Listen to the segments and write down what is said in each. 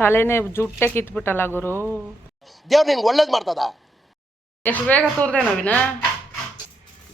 ತಲೆನೇ ಜುಟ್ಟೆ ಕಿತ್ಬಿಟ್ಟಲ್ಲ ಗುರು. ದೇವ್ರು ನಿನ್ಗೆ ಒಳ್ಳೇದು ಮಾಡ್ತದ. ಎಷ್ಟು ಬೇಗ ತೋರ್ದೆ ನವೀನ.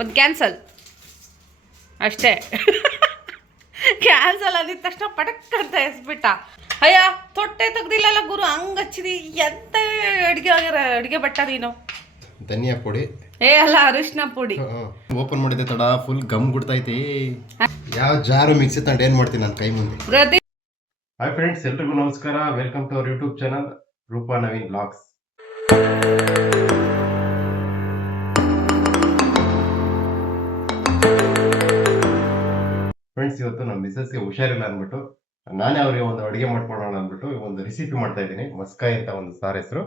ಒಂದು ಕ್ಯಾನ್ಸಲ್ ಅಷ್ಟೇ. ಕ್ಯಾನ್ಸಲ್ ಆದಿದ ತಕ್ಷಣ ಪಟಕ್ ಅಂತ ಎಸ್ಬಿಟ್ಟ. ಅಯ್ಯ ತೊಟ್ಟೆ ತೆಗ್ದಿಲ್ಲಲ್ಲ ಗುರು, ಹಂಗೆ ಹಚ್ಚಿದಿ. ಎಂತ ಅಡುಗೆ ಬಟ್ಟ ನೀನು. ಧನಿಯಾ ಪುಡಿ ಅಲ್ಲ ಅರಿಶಿನ ಪುಡಿ. ಓಪನ್ ಮಾಡಿದೆ ತಡ ಫುಲ್ ಗಮ್ ಗುಡ್ತೈತಿ. ಯಾವ ಜಾರು ಮಿಕ್ಸಿ ತಂಡ ಏನ್ ಮಾಡ್ತೀನಿ ನನ್ನ ಕೈ ಮುಂದೆ. ಹಾಯ್ ಫ್ರೆಂಡ್ಸ್, ಎಲ್ರಿಗೂ ನಮಸ್ಕಾರ. Welcome to our YouTube channel Roopa Naveen vlogs. Friends, ಇವತ್ತು ನಮ್ಮ ಮಿಸಸ್ಗೆ ಹುಷಾರಿಲ್ಲ ಅಂದ್ಬಿಟ್ಟು ನಾನೇ ಅವ್ರಿಗೆ ಒಂದು ಅಡುಗೆ ಮಾಡ್ಕೊಳ್ಳೋಣ ಅಂದ್ಬಿಟ್ಟು ಒಂದು ರೆಸಿಪಿ ಮಾಡ್ತಾ ಇದ್ದೀನಿ. ಮಸ್ಕಾಯಿ ಅಂತ ಒಂದು ಸಾರ್ ಹೆಸರು.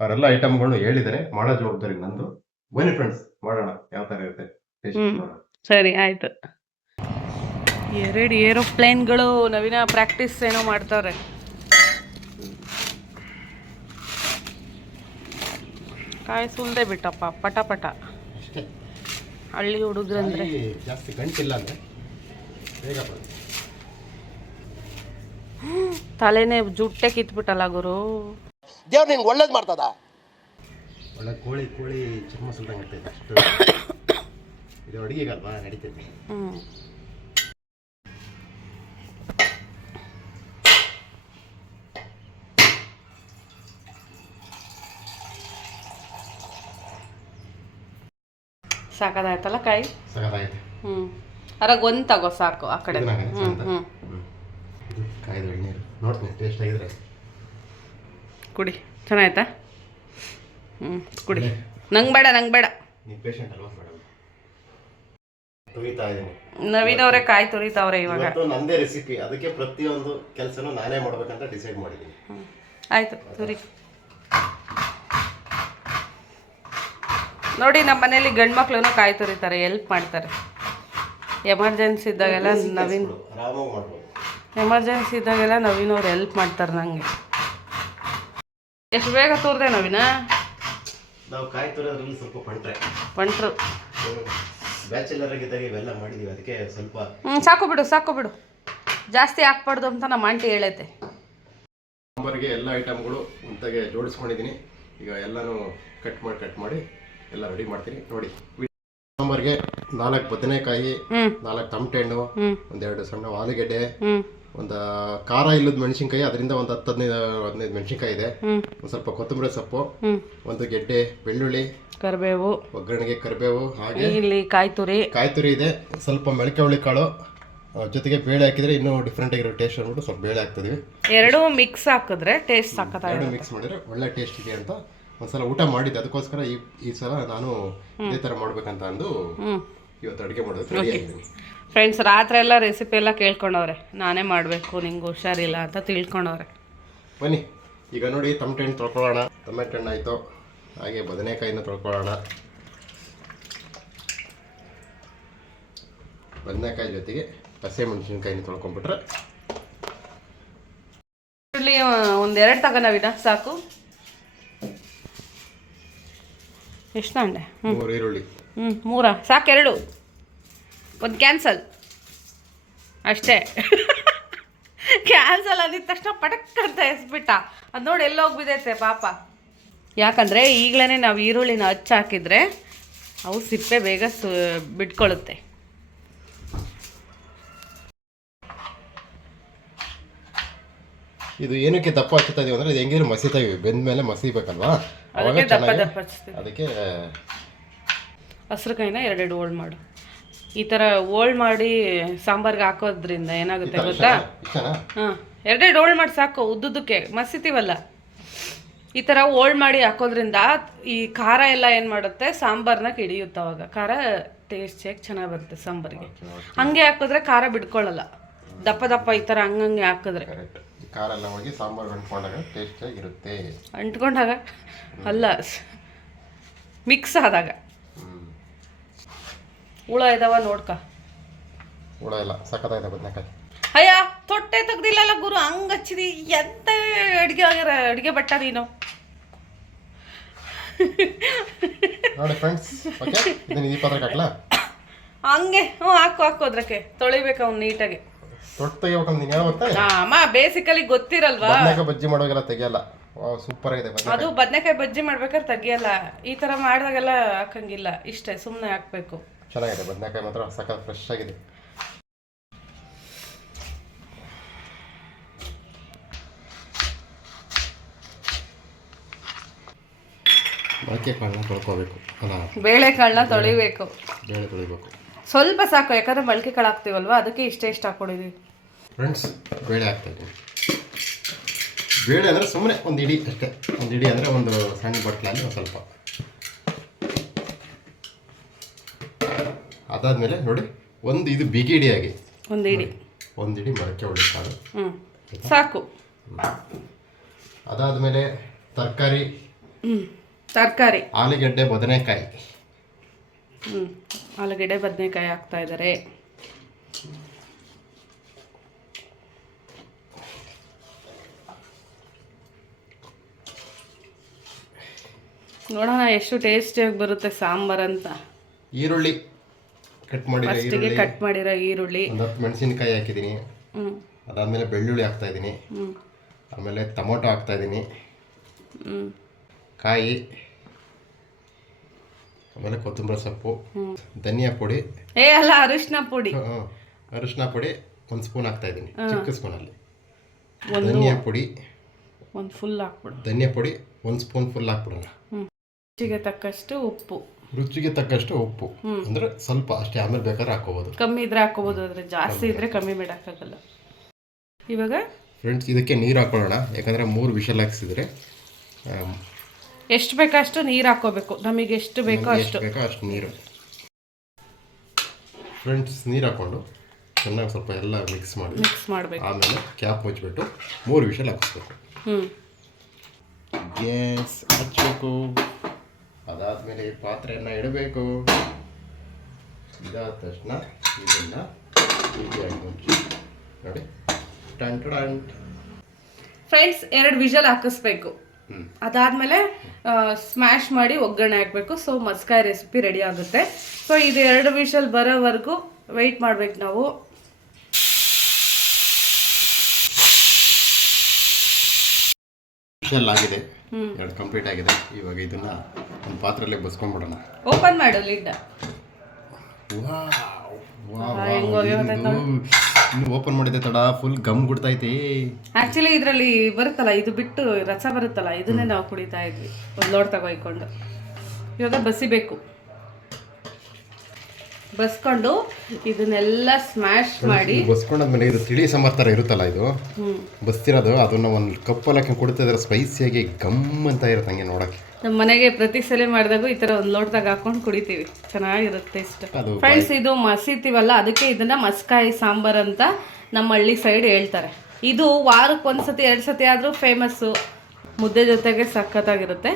ಅವರೆಲ್ಲ ಐಟಮ್ಗಳು ಹೇಳಿದ್ದಾರೆ, ಮಾಡೋ ಜವಾಬ್ದಾರಿ ನಂದು. ಬನ್ನಿ ಫ್ರೆಂಡ್ಸ್, ಮಾಡೋಣ ಯಾವ ತರ ಇರುತ್ತೆ ಟೇಸ್ಟ್ ನೋಡೋಣ. ಸರಿ ಆಯ್ತು. ಎರಡು ಏರೋಪ್ಲೇನ್ಗಳು ನವೀನ ಪ್ರಾಕ್ಟೀಸ್ ಏನೋ ಮಾಡ್ತಾವ್ರೆ. ಕಾಯಿ ಸುಲ್ದೆ ಬಿಟ್ಟಪ್ಪ ಪಟ ಪಟ. ಅಷ್ಟೇ, ಹಳ್ಳಿ ಹುಡುಗ್ರಂದ್ರೆ ಜಾಸ್ತಿ ಗಂಟಿಲ್ಲ ಅಂದ್ರೆ ಬೇಗ ಬರುತ್ತೆ. ತಲೆನೇ ಜುಟ್ಟೆ ಕಿತ್ಬಿಟ್ಟಲ್ಲ ಗುರು. ದೇವ್ರು ನಿನ್ಗೆ ಒಳ್ಳೇದು ಮಾಡ್ತದ. ಒಳ್ಳೆ ಕೋಳಿ ಚರ್ಮ ಸುಲ್ದಂಗೆ ಆಗ್ತೈತೆ ಅಷ್ಟು. ಇದು ಅಡುಗೆಗಲ್ವಾ, ನಡೀತೈತೆ. ಸಾಕದಾಯ್ತಲ್ಲ ಕಾಯಿ. ಸಗದಾಗೈತೆ. ಅರಾಗ ಒಂದು ತಗೋ ಸಾಕು ಆ ಕಡೆ. ಕಾಯ್ದು ಎಣ್ಣೀರು ನೋಡ್ತೀನಿ ಟೇಸ್ಟ್ ಆಗಿದ್ರೆ. ಕುಡಿ, ಚೆನ್ನಾಯ್ತಾ? ಕುಡಿ. ನಂಗೆ ಬೇಡ. ನೀವು ಪೇಷಂಟ್ ಅಲ್ವಾ ಮೇಡಮ್? ತುರಿತಾ ಇದ್ದೀನಿ. ನವೀನ್ ಅವರೇ ಕಾಯಿ ತುರಿತಾವ್ರೆ ಇವಾಗ. ನಂದೇ ರೆಸಿಪಿ, ಅದಕ್ಕೆ ಪ್ರತಿಯೊಂದು ಕೆಲಸನೂ ನಾನೇ ಮಾಡ್ಬೇಕಂತ ಡಿಸೈಡ್ ಮಾಡಿದ್ದೀನಿ. ಆಯ್ತು, ತುರಿ. ನೋಡಿ, ನಮ್ಮ ಮನೇಲಿ ಗಂಡು ಮಕ್ಳು ಕಾಯಿ ತುರಿತಾರೆ, ಹೆಲ್ಪ್ ಮಾಡ್ತಾರೆ. ಎಮರ್ಜೆನ್ಸಿ ಇದ್ದಾಗೆಲ್ಲ ನವೀನ್ ಆರಾಮಾಗಿ ಮಾಡ್ಬೋದು. ಎಮರ್ಜೆನ್ಸಿ ಇದ್ದಾಗೆಲ್ಲ ನವೀನ್ ಅವ್ರು ಹೆಲ್ಪ್ ಮಾಡ್ತಾರೆ ನನಗೆ. ಎಷ್ಟು ಬೇಗ ತೋರ್ದೆ ನವೀನ. ನಾವು ಕಾಯಿ ತುರಿಯೋದ್ರಲ್ಲಿ ಸ್ವಲ್ಪ ಪಂಟ್ರು ಬ್ಯಾಚುಲರ್ ಆಗಿದ್ದಾಗ ಇವೆಲ್ಲ ಮಾಡಿದೀವಿ, ಅದಕ್ಕೆ ಸ್ವಲ್ಪ. ಸಾಕು ಬಿಡು. ಜಾಸ್ತಿ ಹಾಕ್ಬಾರ್ದು ಅಂತ ನಮ್ಮ ಆಂಟಿ ಹೇಳೈತೆ. ಸಾಂಬಾರಿಗೆ ಎಲ್ಲ ಐಟಮ್ಗಳು ಇಂತಾಗೆ ಜೋಡಿಸ್ಕೊಂಡಿದ್ದೀನಿ. ಈಗ ಎಲ್ಲನೂ ಕಟ್ ಮಾಡಿ ಎಲ್ಲ ರೆಡಿ ಮಾಡ್ತೀನಿ. ನೋಡಿ, ಸಾಂಬಾರಿಗೆ 4 ಬದನೆಕಾಯಿ, 4 ಟಮಟೆ ಹಣ್ಣು, ಒಂದೆರಡು ಸಣ್ಣ ಆಲೂಗೆಡ್ಡೆ, ಒಂದು ಖಾರ ಇಲ್ಲದ ಮೆಣಸಿನ್ಕಾಯಿ, ಅದರಿಂದ ಒಂದು 10-15 ಮೆಣಸಿನ್ಕಾಯಿ ಇದೆ, ಒಂದು ಸ್ವಲ್ಪ ಕೊತ್ತಂಬರಿ ಸೊಪ್ಪು, ಒಂದು ಗೆಡ್ಡೆ ಬೆಳ್ಳುಳ್ಳಿ, ಕರಿಬೇವು, ಒಗ್ಗರಣೆಗೆ ಕರಿಬೇವು, ಹಾಗೆ ಇಲ್ಲಿ ಕಾಯಿ ತುರಿ ಇದೆ, ಸ್ವಲ್ಪ ಮೆಳಕೆ ಹುಳಿ ಕಾಳು, ಜೊತೆಗೆ ಬೇಳೆ ಹಾಕಿದ್ರೆ ಇನ್ನೂ ಡಿಫ್ರೆಂಟ್ ಆಗಿರೋ ಟೇಸ್ಟ್ ಅಂದ್ಬಿಟ್ಟು ಸ್ವಲ್ಪ ಬೇಳೆ ಹಾಕ್ತಿದ್ವಿ. ಎರಡೂ ಮಿಕ್ಸ್ ಹಾಕಿದ್ರೆ ಟೇಸ್ಟ್ ಸಾಕತ್ತಾಗಿದೆ. ಎರಡು ಮಿಕ್ಸ್ ಮಾಡಿದ್ರೆ ಒಳ್ಳೆ ಟೇಸ್ಟ್ ಇದೆ ಅಂತ ಒಂದ್ಸಲ ಊಟ ಮಾಡಿದ್ದೆ. ಅದಕ್ಕೋಸ್ಕರ ಈ ಸಲ ನಾನು ಇದೇ ತರ ಮಾಡ್ಬೇಕಂತ ಅಂದು ಇವತ್ತು ಅಡುಗೆ ಮಾಡೋದು ರೆಡಿ ಆಗಿದ್ದೀನಿ. ಫ್ರೆಂಡ್ಸ್, ರಾತ್ರಿ ಎಲ್ಲ ರೆಸಿಪಿ ಎಲ್ಲ ಕೇಳ್ಕೊಂಡವ್ರೆ, ನಾನೇ ಮಾಡಬೇಕು, ನಿಂಗೆ ಹುಷಾರಿಲ್ಲ ಅಂತ ತಿಳ್ಕೊಂಡವ್ರೆ. ಬನ್ನಿ, ಈಗ ನೋಡಿ, ಟಮಟೆ ಹಣ್ಣು ತೊಳ್ಕೊಳ್ಳೋಣ. ಟೊಮೆಟೊ ಹಣ್ಣು ಆಯಿತು, ಹಾಗೆ ಬದನೆಕಾಯಿನ ತೊಳ್ಕೊಳ್ಳೋಣ. ಬದನೆಕಾಯಿ ಜೊತೆಗೆ ಹಸಿಮೆಣಸಿನ್ಕಾಯಿನ ತೊಳ್ಕೊಂಡ್ಬಿಟ್ರೆ. ಈರುಳ್ಳಿ ಒಂದೆರಡು ತಗೋನವಿದ ಸಾಕು. ಎಷ್ಟು ಅಂಡೆ? 3 ಈರುಳ್ಳಿ. 3 ಸಾಕು. 2 ಒಂದು ಕ್ಯಾನ್ಸಲ್ ಅಷ್ಟೇ. ಕ್ಯಾನ್ಸಲ್ ಆದಿದ ತಕ್ಷಣ ಪಟಕ್ ಅಂತ ಎಸ್ಬಿಟ್ಟ. ಅದು ನೋಡಿ ಎಲ್ಲೋಗ್ಬಿದೈತೆ ಪಾಪ. ಯಾಕಂದರೆ ಈಗಲೇ ನಾವು ಈರುಳ್ಳಿನ ಹಾಕಿದ್ರೆ ಅವು ಸಿಪ್ಪೆ ಬೇಗ ಬಿಟ್ಕೊಳ್ಳುತ್ತೆ. ಇದು ಏನಕ್ಕೆ ದಪ್ಪ ಹಚ್ಚುತ್ತಾ ಇದೀವಿ ಅಂದರೆ, ಇದು ಹೆಂಗಿದ್ರು ಮಸೀತಾ ಇವಿ, ಬೆಂದ ಮೇಲೆ ಮಸೀಬೇಕಲ್ವಾ, ಅದಕ್ಕೆ ಹಸ್ರು ಕಾಯಿನ 2 ಓಲ್ಡ್ ಮಾಡು. ಈ ಥರ ಓಲ್ಡ್ ಮಾಡಿ ಸಾಂಬಾರ್ಗೆ ಹಾಕೋದ್ರಿಂದ ಏನಾಗುತ್ತೆ ಗೊತ್ತಾ? ಹಾಂ, 2 ಓಲ್ಡ್ ಮಾಡಿ ಸಾಕು. ಉದ್ದುದಕ್ಕೆ ಮಸಿತೀವಲ್ಲ, ಈ ಥರ ಓಲ್ಡ್ ಮಾಡಿ ಹಾಕೋದ್ರಿಂದ ಈ ಖಾರ ಎಲ್ಲ ಏನು ಮಾಡುತ್ತೆ, ಸಾಂಬಾರನ್ನ ಹಿಡಿಯುತ್ತೆ. ಅವಾಗ ಖಾರ ಟೇಸ್ಟ್ ಚೆನ್ನಾಗಿ ಬರುತ್ತೆ ಸಾಂಬಾರಿಗೆ. ಹಂಗೆ ಹಾಕಿದ್ರೆ ಖಾರ ಬಿಡ್ಕೊಳ್ಳಲ್ಲ. ದಪ್ಪ ಈ ಥರ ಹಂಗಂಗೆ ಹಾಕಿದ್ರೆ ಖಾರ ಎಲ್ಲ ಹೋಗಿ ಸಾಂಬಾರು ಅಂಟ್ಕೊಂಡಾಗ ಟೇಸ್ಟ್ ಆಗಿರುತ್ತೆ. ಅಂಟ್ಕೊಂಡಾಗ ಅಲ್ಲ, ಮಿಕ್ಸ್ ಆದಾಗ. ಹುಳ ಇದಾವ ನೋಡ್ಕ. ಹುಳ ಇಲ್ಲ, ಸಕ್ಕತ್ತಾಗಿದೆ ಬದನೆಕಾಯಿ. ಅಯ್ಯ ತೊಟ್ಟೆ ತೆಗ್ದಿಲ್ಲಲ್ಲ ಗುರು, ಹಂಗೆ ಹಚ್ಚಿದಿ. ಎಂತ ಅಡುಗೆ ಬಟ್ಟ ನೀನು. ನೋಡಿ ಫ್ರೆಂಡ್ಸ್, ಓಕೆ, ಇದನ್ನ ಈ ಪಾತ್ರಕ್ಕೆ ಹಾಕ್ಲಾ? ಹಂಗೆ ಹಾಕು ಅದ್ರಕ್ಕೆ ತೊಳಿಬೇಕು ಅವ್ನು ನೀಟಾಗಿ. ತೊಟ್ಟು ತೆಗಿಬೇಕಂತ ನೀನು ಹೇಳ ಬರ್ತಾ ಅಮ್ಮ ಬೇಸಿಕಲಿ ಗೊತ್ತಿರಲ್ವಾ, ಬದನೆಕಾಯಿ ಬಜ್ಜಿ ಮಾಡುವಾಗೆಲ್ಲ ತೆಗಿಯಲ್ಲ. ಸೂಪರ್ ಆಗಿದೆ ಅದು ಬದನೆಕಾಯಿ ಬಜ್ಜಿ ಮಾಡ್ಬೇಕಾದ್ರೆ ತೆಗಿಯಲ್ಲ. ಈ ತರ ಮಾಡಿದಾಗೆಲ್ಲ ಹಾಕಂಗಿಲ್ಲ, ಇಷ್ಟೇ ಸುಮ್ಮನೆ ಹಾಕ್ಬೇಕು. ಚೆನ್ನಾಗಿದೆ ಬದನೆಕಾಯಿ ಮಾತ್ರ ಸಖತ್ ಫ್ರೆಶ್ ಆಗಿದೆ. ಮೊಳಕೆ ಕಾಳನ್ನ ತೊಳ್ಕೋಬೇಕು ಅಲ್ಲ, ಬೇಳೆಕಾಳನ್ನ ತೊಳಿಬೇಕು, ಬೇಳೆ ತೊಳಿಬೇಕು. ಸ್ವಲ್ಪ ಸಾಕು, ಯಾಕಂದ್ರೆ ಮೊಳಕೆ ಕಾಳು ಹಾಕ್ತೀವಲ್ವಾ, ಅದಕ್ಕೆ ಇಷ್ಟ ಹಾಕೊಂಡಿದೀವಿ. ಫ್ರೆಂಡ್ಸ್ ಬೇಳೆ ಹಾಕ್ತಾಯಿದ್ದೀನಿ. ಬೇಳೆ ಅಂದರೆ ಸುಮ್ಮನೆ ಒಂದು ಇಡಿ ಅಷ್ಟೇ, ಒಂದು ಇಡಿ ಅಂದರೆ ಒಂದು ಸಣ್ಣ ಬಟ್ಲಲ್ಲಿ ಒಂದು ಸ್ವಲ್ಪ. ಅದಾದಮೇಲೆ ನೋಡಿ ಒಂದು ಇದು ಬಿಗಿ ಇಡಿಯಾಗಿ ಒಂದು ಇಡಿ ಮೊಳಕೆ ಹೊಡಿತಾರೆ ಸಾಕು. ಅದಾದಮೇಲೆ ತರಕಾರಿ ಆಲೂಗೆಡ್ಡೆ ಬದನೆಕಾಯಿ ಆಲೂಗೆಡ್ಡೆ ಬದನೆಕಾಯಿ ಹಾಕ್ತಾ ಇದ್ದಾರೆ. ನೋಡೋಣ ಎಷ್ಟು ಟೇಸ್ಟಿಯಾಗಿ ಬರುತ್ತೆ ಸಾಂಬಾರ್ ಅಂತ. ಈರುಳ್ಳಿ ಕಟ್ ಮಾಡಿರೋ ಈರುಳ್ಳಿ, ಒಂದು 10 ಮೆಣಸಿನಕಾಯಿ ಹಾಕಿದ್ದೀನಿ. ಅದಾದಮೇಲೆ ಬೆಳ್ಳುಳ್ಳಿ ಹಾಕ್ತಾ ಇದ್ದೀನಿ. ಆಮೇಲೆ ಟೊಮೊಟೊ ಹಾಕ್ತಾ ಇದ್ದೀನಿ, ಕಾಯಿ, ಆಮೇಲೆ ಕೊತ್ತಂಬರಿ ಸೊಪ್ಪು, ಧನಿಯಾ ಪುಡಿ, ಅರಿಶಿನ ಪುಡಿ 1 ಸ್ಪೂನ್ ಹಾಕ್ತಾ ಇದ್ದೀನಿ, ಚಿಕ್ಕ ಸ್ಪೂನಲ್ಲಿ. ಧನಿಯಾ ಪುಡಿ ಒಂದು ಫುಲ್ ಹಾಕ್ಬಿಡು. ಧನಿಯಾ ಪುಡಿ 1 ಸ್ಪೂನ್ ಫುಲ್ ಹಾಕ್ಬಿಡೋಣ. ರುಚಿಗೆ ತಕ್ಕಷ್ಟು ಉಪ್ಪು ಅಂದ್ರೆ ಸ್ವಲ್ಪ ಅಷ್ಟೇ, ಆಮೇಲೆ ಬೇಕಾದ್ರೆ ಹಾಕೋಬಹುದು, ಕಮ್ಮಿ ಇದ್ರೆ ಹಾಕೋಬಹುದು, ಆದ್ರೆ ಜಾಸ್ತಿ ಇದ್ರೆ ಕಮ್ಮಿ ಮಾಡೋಕ್ಕಾಗಲ್ಲ. ಇವಾಗ ಫ್ರೆಂಡ್ಸ್ ಇದಕ್ಕೆ ನೀರು ಹಾಕೊಳ್ಳೋಣ, ಯಾಕಂದ್ರೆ 3 ವಿಷಲ್ ಹಾಕ್ಸಿದ್ರೆ ಎಷ್ಟು ಬೇಕೋ ಅಷ್ಟು ನೀರು ಹಾಕೋಬೇಕು. ನಮಗೆ ಎಷ್ಟು ಬೇಕೋ ಅಷ್ಟು ನೀರು. ಫ್ರೆಂಡ್ಸ್ ನೀರು ಹಾಕೊಂಡು ಚೆನ್ನಾಗಿ ಸ್ವಲ್ಪ ಎಲ್ಲ ಮಿಕ್ಸ್ ಮಾಡಬೇಕು. ಆಮೇಲೆ ಕ್ಯಾಪ್ ಮುಚ್ಚಿಬಿಟ್ಟು 3 ವಿಷಲ್ ಹಾಕಿಸ್ಬೇಕು. ಗ್ಯಾಸ್ ಹಚ್ಚಬೇಕು. ಅದಾದಮೇಲೆ ಈ ಪಾತ್ರೆಯನ್ನು ಇಡಬೇಕು. ಇದಾದ ತಕ್ಷಣ ಇದನ್ನು ಹೀಗೆ ಮುಚ್ಚಿ ನೋಡಿ. ಫ್ರೆಂಡ್ಸ್ 2 ವಿಷಲ್ ಹಾಕಿಸ್ಬೇಕು. ಅದಾದ್ಮೇಲೆ ಸ್ಮ್ಯಾಶ್ ಮಾಡಿ ಒಗ್ಗರಣೆ ಹಾಕಬೇಕು. ಸೊ ಮಸ್ಕಾಯಿ ರೆಸಿಪಿ ರೆಡಿ ಆಗುತ್ತೆ. ಸೊ ಇದು 2 ವಿಷಲ್ ಬರೋವರೆಗೂ ವೆಯ್ಟ್ ಮಾಡ್ಬೇಕು ನಾವು. ವಿಷಲ್ ಆಗಿದೆ, 2 ಕಂಪ್ಲೀಟ್ ಆಗಿದೆ. ಇವಾಗ ಇದನ್ನ ಒಂದು ಪಾತ್ರೆಯಲ್ಲಿ ಬಸ್ಕೊಂಡ್ಬಿಡೋಣ. ಓಪನ್ ಮಾಡು ಲಿಡ್. ಇನ್ನು ಓಪನ್ ಮಾಡಿದೆ ತಡ ಫುಲ್ ಗಮ್ ಗುಡ್ತೈತಿ. ಆಕ್ಚುಲಿ ಇದರಲ್ಲಿ ಬರುತ್ತಲ್ಲ, ಇದು ಬಿಟ್ಟು ರಸ ಬರುತ್ತಲ್ಲ, ಇದನ್ನೇ ನಾವು ಕುಡಿತಾ ಇದ್ವಿ ಒಂದು ಲೋಟ ತಗೊಯ್ಕೊಂಡು. ಇವಾಗ ಬಸ್ಕೊಂಡು ಇದನ್ನೆಲ್ಲ ಸ್ಮ್ಯಾಶ್ ಮಾಡಿ ಬಸ್ಕೊಂಡಾದ್ಮೇಲೆ ಇದು ತಿಳಿ ಸಾಂಬಾರ್ ಥರ ಇರುತ್ತಲ್ಲ, ಇದು ಬಸ್ತಿರೋದು, ಅದನ್ನ ಒಂದು ಕಪ್ಪಲ್ಲಿ ಕೊಡ್ತಿದ್ರೆ ಸ್ಪೈಸಿಯಾಗಿ ಗಮ್ ಅಂತ ಇರುತ್ತೆ ಹಂಗೆ ನೋಡಕ್ಕೆ. ನಮ್ಮ ಮನೆಗೆ ಪ್ರತಿ ಸಲ ಮಾಡಿದಾಗ ಈ ಥರ ಒಂದು ಲೋಟದಾಗ ಹಾಕೊಂಡು ಕುಡಿತೀವಿ, ಚೆನ್ನಾಗಿರುತ್ತೆ ಟೇಸ್ಟ್. ಫ್ರೆಂಡ್ಸ್ ಇದು ಮಸೀತೀವಲ್ಲ, ಅದಕ್ಕೆ ಇದನ್ನ ಮಸ್ಕಾಯಿ ಸಾಂಬಾರ್ ಅಂತ ನಮ್ಮ ಹಳ್ಳಿ ಸೈಡ್ ಹೇಳ್ತಾರೆ. ಇದು ವಾರಕ್ಕೆ 1 ಸತಿ 2 ಸತಿ ಆದರೂ ಫೇಮಸ್ಸು. ಮುದ್ದೆ ಜೊತೆಗೆ ಸಖತ್ತಾಗಿರುತ್ತೆ.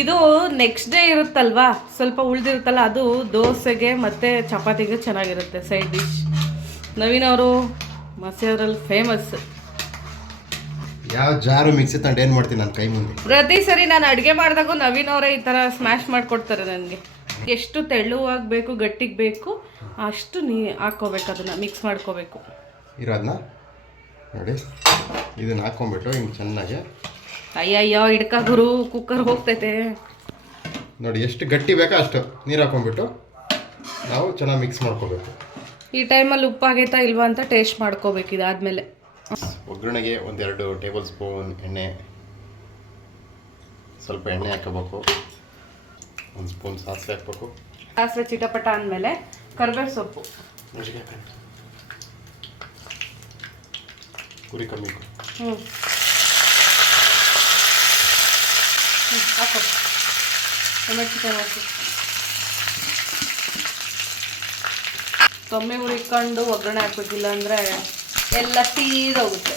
ಇದು ನೆಕ್ಸ್ಟ್ ಡೇ ಇರುತ್ತಲ್ವಾ, ಸ್ವಲ್ಪ ಉಳಿದಿರುತ್ತಲ್ಲ, ಅದು ದೋಸೆಗೆ ಮತ್ತು ಚಪಾತಿಗೆ ಚೆನ್ನಾಗಿರುತ್ತೆ ಸೈಡ್ ಡಿಶ್. ನವೀನ್ ಅವರು ಮಸೀದ್ರಲ್ಲಿ ಫೇಮಸ್. ಯಾವ ಜಾರು ಮಿಕ್ಸಿ ತಂಡು ಏನು ಮಾಡ್ತೀನಿ ನಾನು ಕೈ ಮುಂದೆ. ಪ್ರತಿ ಸರಿ ನಾನು ಅಡುಗೆ ಮಾಡಿದಾಗೂ ನವೀನ್ ಅವರೇ ಈ ಥರ ಸ್ಮ್ಯಾಶ್ ಮಾಡಿಕೊಡ್ತಾರೆ ನನಗೆ. ಎಷ್ಟು ತೆಳುವಾಗಬೇಕು, ಗಟ್ಟಿಗೆ ಬೇಕು ಅಷ್ಟು ಹಾಕ್ಕೋಬೇಕು, ಅದನ್ನು ಮಿಕ್ಸ್ ಮಾಡ್ಕೋಬೇಕು. ಇರೋದನ್ನ ನೋಡಿ, ಇದನ್ನ ಹಾಕ್ಕೊಂಬಿಟ್ಟು ಹಿಂಗೆ ಚೆನ್ನಾಗಿ. ಅಯ್ಯಯ್ಯೋ ಹಿಡ್ಕ ಗುರು, ಕುಕ್ಕರ್ ಹೋಗ್ತೈತೆ ನೋಡಿ. ಎಷ್ಟು ಗಟ್ಟಿ ಬೇಕೋ ಅಷ್ಟು ನೀರು ಹಾಕೊಂಡ್ಬಿಟ್ಟು ನಾವು ಚೆನ್ನಾಗಿ ಮಿಕ್ಸ್ ಮಾಡ್ಕೋಬೇಕು. ಈ ಟೈಮಲ್ಲಿ ಉಪ್ಪಾಗೈತಾ ಇಲ್ವಾ ಅಂತ ಟೇಸ್ಟ್ ಮಾಡ್ಕೋಬೇಕು. ಇದಾದ್ಮೇಲೆ ಒಗ್ಗರಣೆಗೆ 1-2 ಟೇಬಲ್ ಸ್ಪೂನ್ ಎಣ್ಣೆ, ಸ್ವಲ್ಪ ಎಣ್ಣೆ ಹಾಕೋಬೇಕು. 1 ಸ್ಪೂನ್ ಸಾಸಿವೆ ಹಾಕಬೇಕು. ಸಾಸಿವೆ ಚಿಟಪಟ ಅಂದಮೇಲೆ ಕರಿಬೇವು ಸೊಪ್ಪು, ಕುರಿ ಕಮ್ಮಿ ಹಾಕೋ. ಚಿಕನ್ ಹಾಕಿ ಕಮ್ಮಿ ಹುರಿಕೊಂಡು ಒಗ್ಗರಣೆ ಹಾಕ್ಬೇಕಿಲ್ಲ ಅಂದರೆ ಎಲ್ಲ ತೀರೋಗುತ್ತೆ.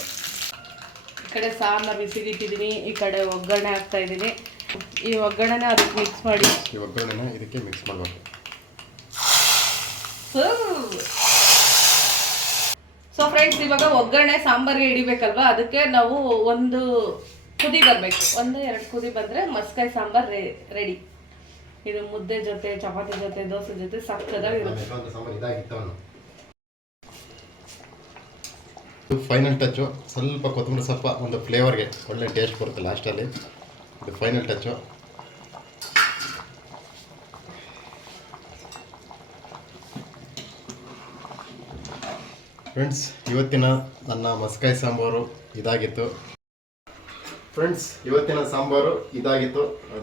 ಈ ಕಡೆ ಸಾಂಬಾರು ಬಿಸಿಗೆ ಇಟ್ಟಿದ್ದೀನಿ, ಈ ಕಡೆ ಒಗ್ಗರಣೆ ಹಾಕ್ತಾ ಇದ್ದೀನಿ. ಈ ಒಗ್ಗರಣೆನ ಅದಕ್ಕೆ ಮಿಕ್ಸ್ ಮಾಡಿ, ಈ ಒಗ್ಗರಣೆನ ಇದಕ್ಕೆ ಮಿಕ್ಸ್ ಮಾಡಬೇಕು. ಸೊ ಫ್ರೆಂಡ್ಸ್, ಇವಾಗ ಒಗ್ಗರಣೆ ಸಾಂಬಾರಿಗೆ ಹಿಡಿಬೇಕಲ್ವಾ, ಅದಕ್ಕೆ ನಾವು 1 ಕುದಿ ಬರಬೇಕು. 1-2 ಕುದಿ ಬಂದರೆ ಮಸ್ಕಾಯಿ ಸಾಂಬಾರು ರೆಡಿ. ಇದು ಮುದ್ದೆ ಜೊತೆ, ಚಪಾತಿ ಜೊತೆ, ದೋಸೆ ಜೊತೆ ಸಕ್ಕತ್ತಾಗಿರುತ್ತೆ. ಇದು ಫೈನಲ್ ಟಚ್ಚು. ಸ್ವಲ್ಪ ಕೊತ್ತಂಬರಿ ಸೊಪ್ಪ ಒಂದು ಫ್ಲೇವರ್ಗೆ ಒಳ್ಳೆ ಟೇಸ್ಟ್ ಬರುತ್ತೆ ಲಾಸ್ಟಲ್ಲಿ. ಇದು ಫೈನಲ್ ಟಚ್ಚು. ಫ್ರೆಂಡ್ಸ್, ಇವತ್ತಿನ ನನ್ನ ಮಸ್ಕಾಯಿ ಸಾಂಬಾರು ಇದಾಗಿತ್ತು.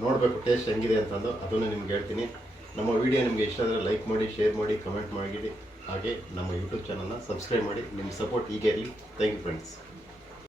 ನೋಡಬೇಕು ಟೇಸ್ಟ್ ಹೆಂಗಿದೆ ಅಂತಂದು ಅದನ್ನು ನಿಮ್ಗೆ ಹೇಳ್ತೀನಿ. ನಮ್ಮ ವಿಡಿಯೋ ನಿಮಗೆ ಇಷ್ಟ ಆದರೆ ಲೈಕ್ ಮಾಡಿ, ಶೇರ್ ಮಾಡಿ, ಕಮೆಂಟ್ ಮಾಡಿ, ಹಾಗೆ ನಮ್ಮ ಯೂಟ್ಯೂಬ್ ಚಾನಲ್ನ ಸಬ್ಸ್ಕ್ರೈಬ್ ಮಾಡಿ. ನಿಮ್ಮ ಸಪೋರ್ಟ್ ಹೀಗೆ ಇರಲಿ. Thank you friends.